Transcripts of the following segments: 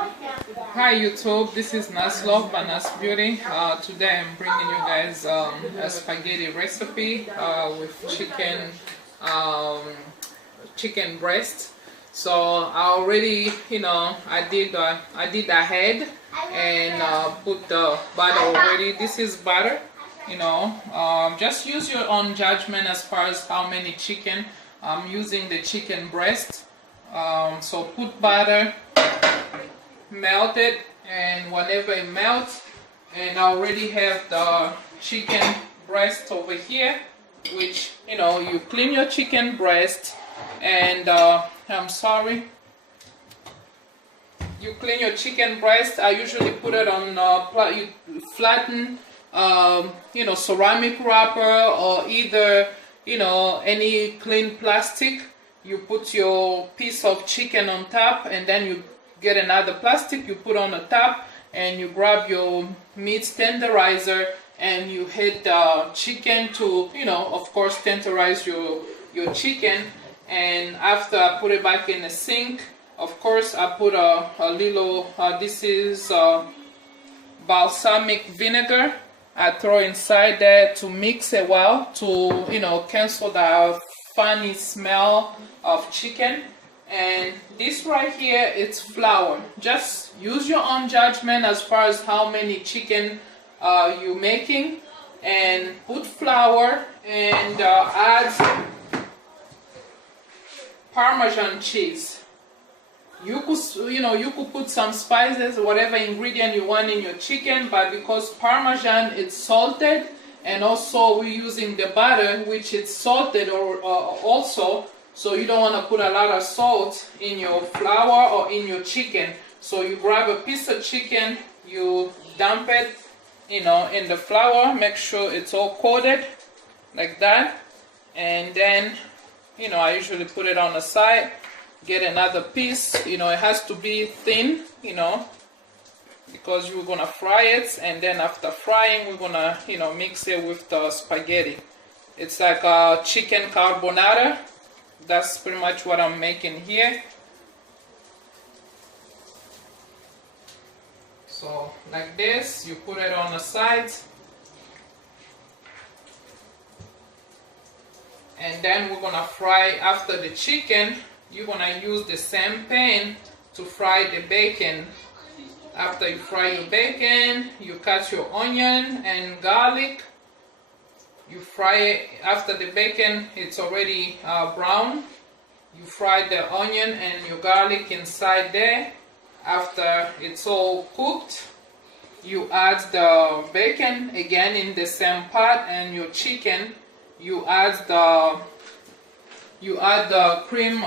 Hi YouTube, this is Naslov by Nas Beauty. Today I'm bringing you guys a spaghetti recipe with chicken breast. So I already, I did the head and put the butter already. This is butter. Just use your own judgment as far as how many chicken. I'm using the chicken breast. So put butter, melt it, and whenever it melts, and I already have the chicken breast over here, which you clean your chicken breast, and you clean your chicken breast. I usually put it on you flatten ceramic wrapper, or either any clean plastic. You put your piece of chicken on top, and then you get another plastic you put on the top, and you grab your meat tenderizer and you hit the chicken to of course tenderize your chicken. And after I put it back in the sink, of course I put a little this is balsamic vinegar. I throw inside there to mix it well, to cancel the funny smell of chicken. And this right here, it's flour. Just use your own judgment as far as how many chicken you're making, and put flour and add Parmesan cheese. You could put some spices, whatever ingredient you want in your chicken, but because Parmesan is salted, and also we're using the butter which is salted also, so you don't want to put a lot of salt in your flour or in your chicken. So you grab a piece of chicken, you dump it in the flour, make sure it's all coated like that, and then I usually put it on the side, get another piece. It has to be thin, because you're gonna fry it, and then after frying we're gonna mix it with the spaghetti. It's like a chicken carbonata. That's pretty much what I'm making here. So like this, you put it on the sides, and then we're gonna fry. After the chicken, you're gonna use the same pan to fry the bacon. After you fry your bacon, you cut your onion and garlic. You fry it. After the bacon it's already brown, you fry the onion and your garlic inside there. After it's all cooked, you add the bacon again in the same pot, and your chicken, you add the cream,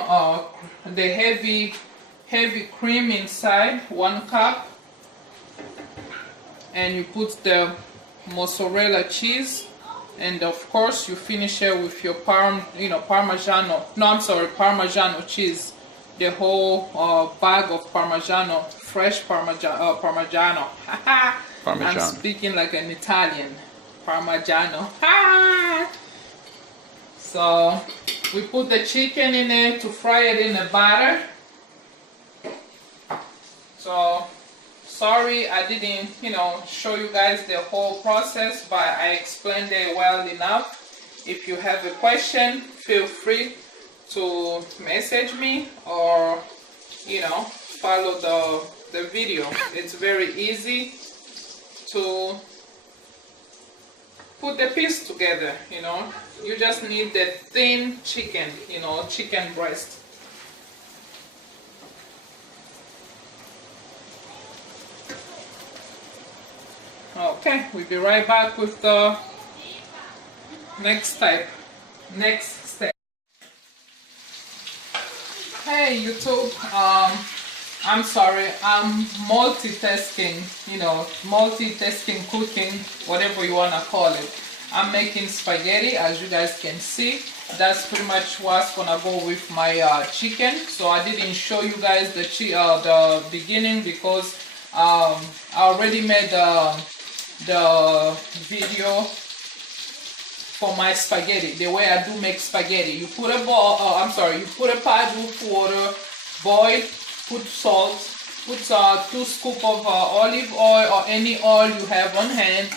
the heavy cream inside, 1 cup, and you put the mozzarella cheese, and of course you finish it with your Parmigiano cheese, the whole bag of Parmigiano, fresh Parmigiano. I'm speaking like an Italian. Parmigiano. So we put the chicken in it to fry it in the batter. So sorry I didn't show you guys the whole process, but I explained it well enough. If you have a question, feel free to message me, or follow the video. It's very easy to put the piece together. You just need the thin chicken, chicken breast. Okay, we'll be right back with the next step. Hey YouTube, I'm sorry, I'm multitasking, multitasking cooking, whatever you want to call it. I'm making spaghetti, as you guys can see. That's pretty much what's gonna go with my chicken. So I didn't show you guys the beginning, because I already made the video for my spaghetti, the way I do make spaghetti. You put a pot with water, boil, put salt, Put 2 scoops of olive oil or any oil you have on hand.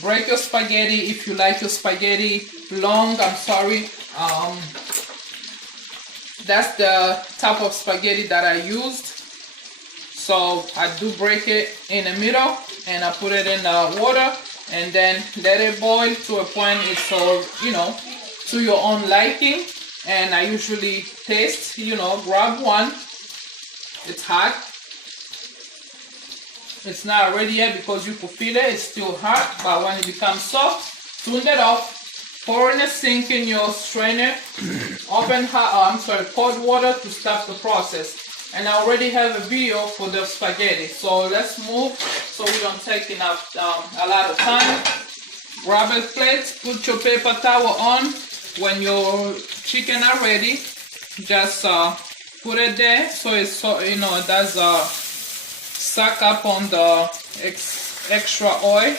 Break your spaghetti if you like your spaghetti long. I'm sorry. That's the type of spaghetti that I used. So I do break it in the middle and I put it in the water and then let it boil to a point it's all, to your own liking. And I usually taste, grab one. It's hot. It's not ready yet because you could feel it. It's still hot, but when it becomes soft, tune it off. Pour in a sink in your strainer. Open cold water to start the process. And I already have a video for the spaghetti. So let's move so we don't take enough a lot of time. Grab a plate, put your paper towel on. When your chicken are ready, just put it there so it's it does suck up on the extra oil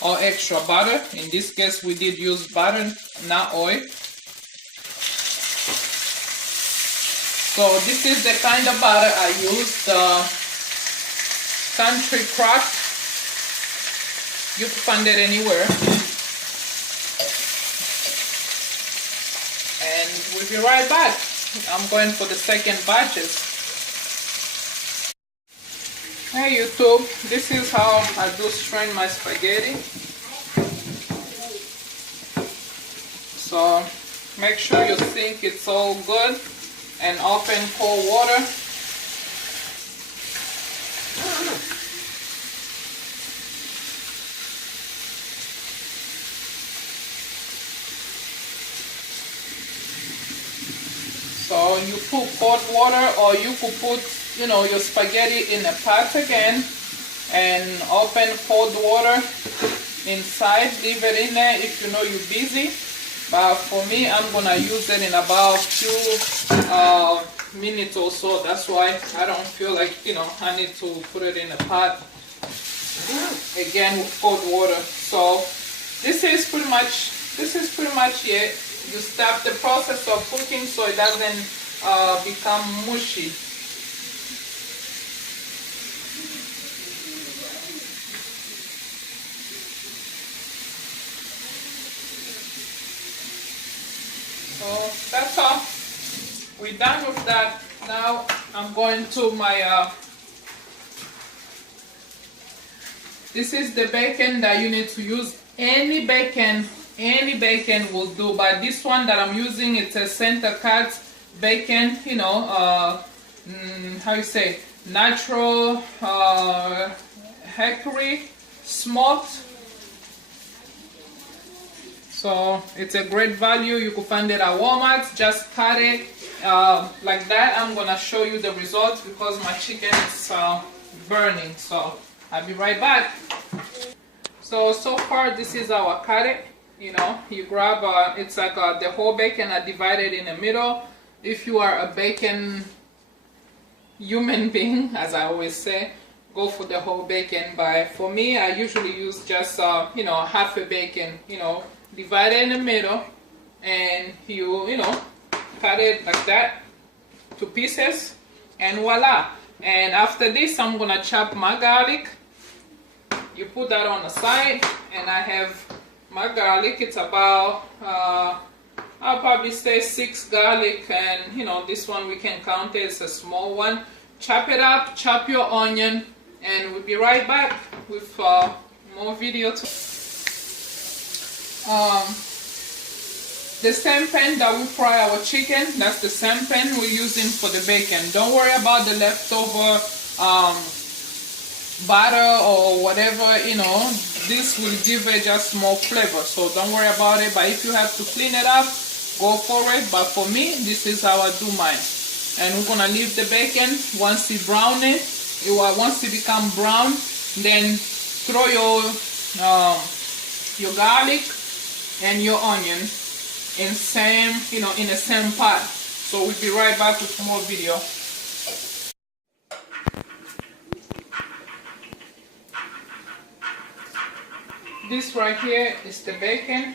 or extra butter. In this case, we did use butter, not oil. So this is the kind of butter I use, the Country Crock. You can find it anywhere. And we'll be right back. I'm going for the second batches. Hey YouTube, this is how I do strain my spaghetti. So make sure you think it's all good and open cold water. So you put cold water, or you could put, your spaghetti in a pot again and open cold water inside. Leave it in there if you're busy. But for me, I'm gonna use it in about 2 minutes or so. That's why I don't feel like, I need to put it in a pot again with cold water. So this is pretty much it. You stop the process of cooking so it doesn't become mushy. So that's all. We're done with that. Now I'm going to my this is the bacon that you need to use. Any bacon will do, but this one that I'm using, it's a center cut bacon, how you say, natural hickory smoked. So it's a great value. You can find it at Walmart. Just cut it like that. I'm gonna show you the results because my chicken is burning. So I'll be right back. So far this is how I cut it. You grab it's like the whole bacon are divided in the middle. If you are a bacon human being, as I always say, go for the whole bacon. But for me, I usually use just half a bacon, divide it in the middle, and you cut it like that to pieces, and voila. And after this, I'm gonna chop my garlic. You put that on the side, and I have my garlic. It's about I'll probably say 6 garlic, and this one we can count it, it's a small one. Chop it up, chop your onion, and we'll be right back with more video. The same pan that we fry our chicken, that's the same pan we're using for the bacon. Don't worry about the leftover butter or whatever, this will give it just more flavor, so don't worry about it. But if you have to clean it up, go for it. But for me, this is how I do mine. And we're gonna leave the bacon. Once it once it become brown, then throw your garlic and your onion in the same pot. So we'll be right back with more video. This right here is the bacon.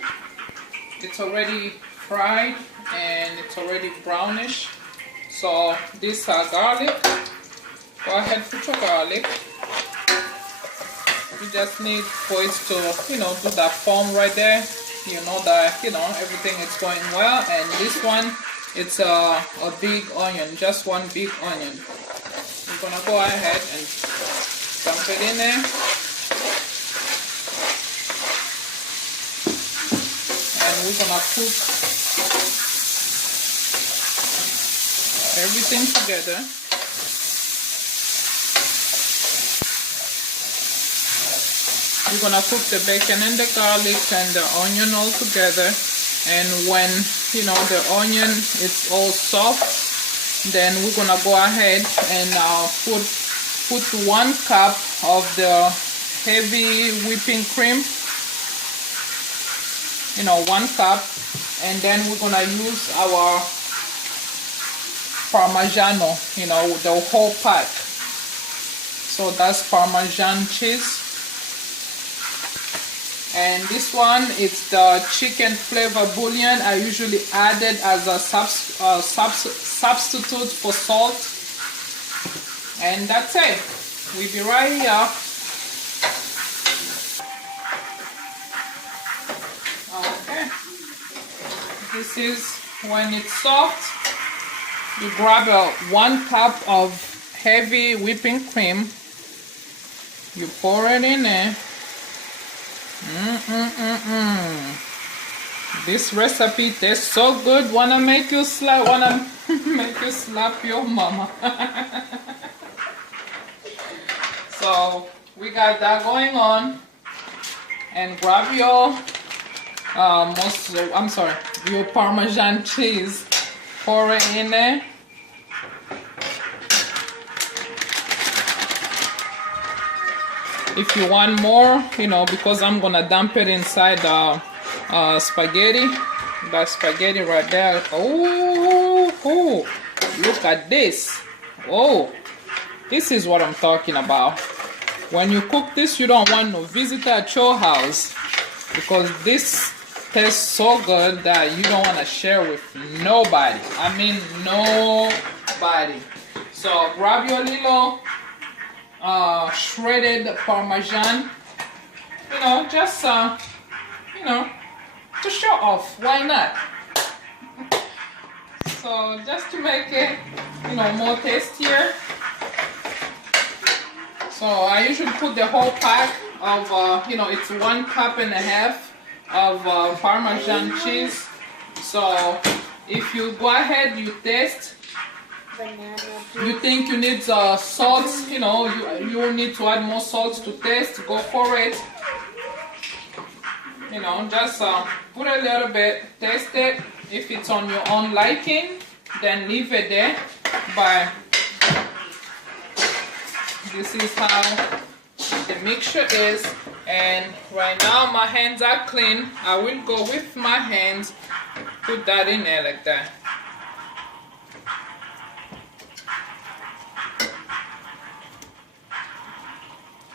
It's already fried and it's already brownish. So this garlic, Go ahead, put your garlic. You just need for it to, do that foam right there. You know that, everything is going well. And this one, it's a big onion, just one big onion. We're gonna go ahead and dump it in there. And we're gonna cook everything together. We're gonna cook the bacon and the garlic and the onion all together, and when the onion is all soft, then we're gonna go ahead and put 1 cup of the heavy whipping cream, 1 cup, and then we're gonna use our Parmigiano, the whole pack. So that's Parmesan cheese. And this one, it's the chicken flavor bouillon. I usually add it as a substitute for salt. And that's it. We'll be right here. Okay. This is when it's soft. You grab 1 cup of heavy whipping cream. You pour it in there. This recipe tastes so good. Wanna make you slap your mama. So we got that going on. And grab your your Parmesan cheese. Pour it in there. If you want more, because I'm gonna dump it inside the spaghetti. That spaghetti right there. Oh, look at this. Oh, this is what I'm talking about. When you cook this, you don't want no visitor at your house, because this tastes so good that you don't want to share with nobody. I mean, nobody. So grab your little shredded Parmesan, just to show off. Why not? So just to make it more tastier. So I usually put the whole pack of it's 1.5 cups of Parmesan cheese. So if you go ahead, you taste. You think you need salt, you need to add more salt to taste, go for it. Just put a little bit, taste it. If it's on your own liking, then leave it there. But this is how the mixture is. And right now my hands are clean. I will go with my hands, put that in there like that.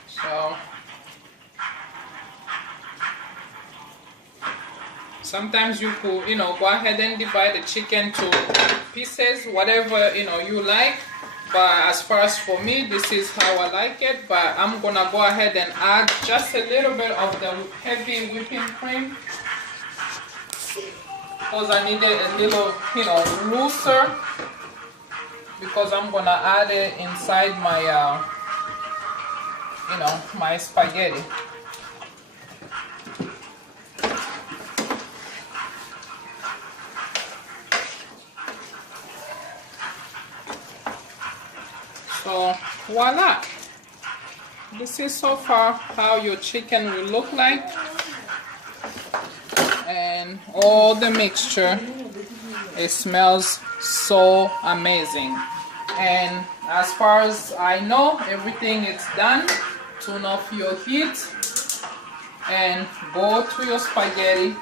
So sometimes you could, go ahead and divide the chicken to pieces, whatever, you like. But as far as for me, this is how I like it. But I'm gonna go ahead and add just a little bit of the heavy whipping cream, because I need it a little, looser, because I'm gonna add it inside my my spaghetti. So voila, this is so far how your chicken will look like, and all the mixture, it smells so amazing. And as far as I know, everything is done. Turn off your heat and go to your spaghetti.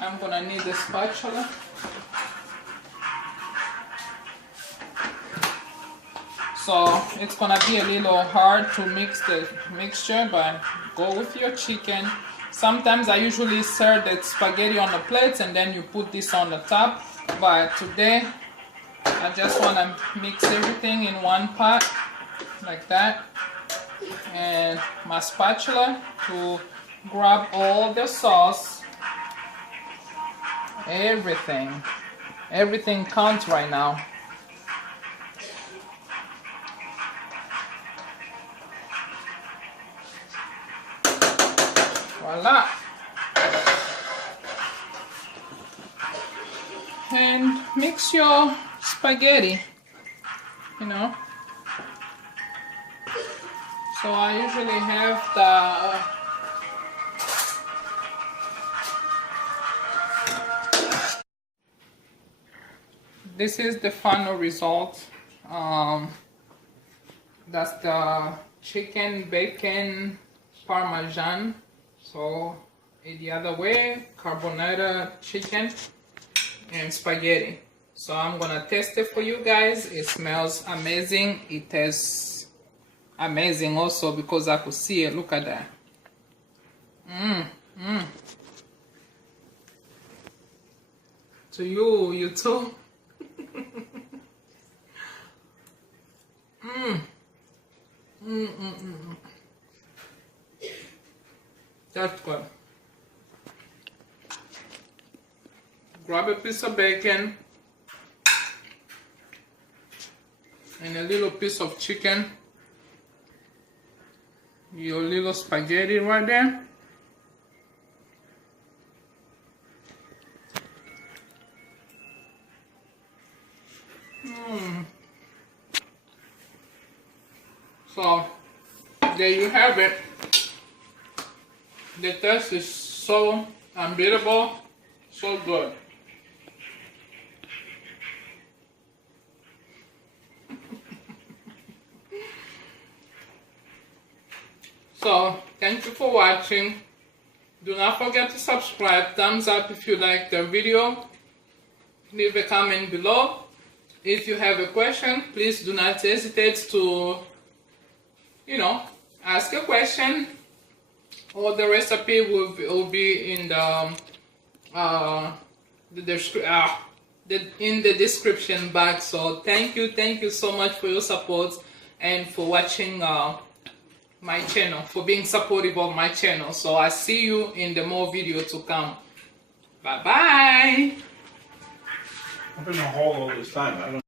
I'm gonna need a spatula. So it's gonna be a little hard to mix the mixture, but go with your chicken. Sometimes I usually serve the spaghetti on the plates and then you put this on the top, but today I just want to mix everything in one pot like that, and my spatula to grab all the sauce. Everything counts right now. Voila. And mix your spaghetti, you know. So I usually have this is the final result. That's the chicken bacon parmesan. So the other way, carbonara chicken and spaghetti. So I'm gonna test it for you guys. It smells amazing. It tastes amazing also because I could see it. Look at that. To you too. That's good. Grab a piece of bacon and a little piece of chicken. Your little spaghetti right there. So there you have it. The taste is so unbeatable, so good. So thank you for watching. Do not forget to subscribe. Thumbs up if you like the video. Leave a comment below. If you have a question, please do not hesitate to, ask a question. All the recipe will be in the description box. So thank you so much for your support and for watching my channel, for being supportive of my channel. So I see you in the more video to come. Bye bye. I've been in a hole all this time. I don't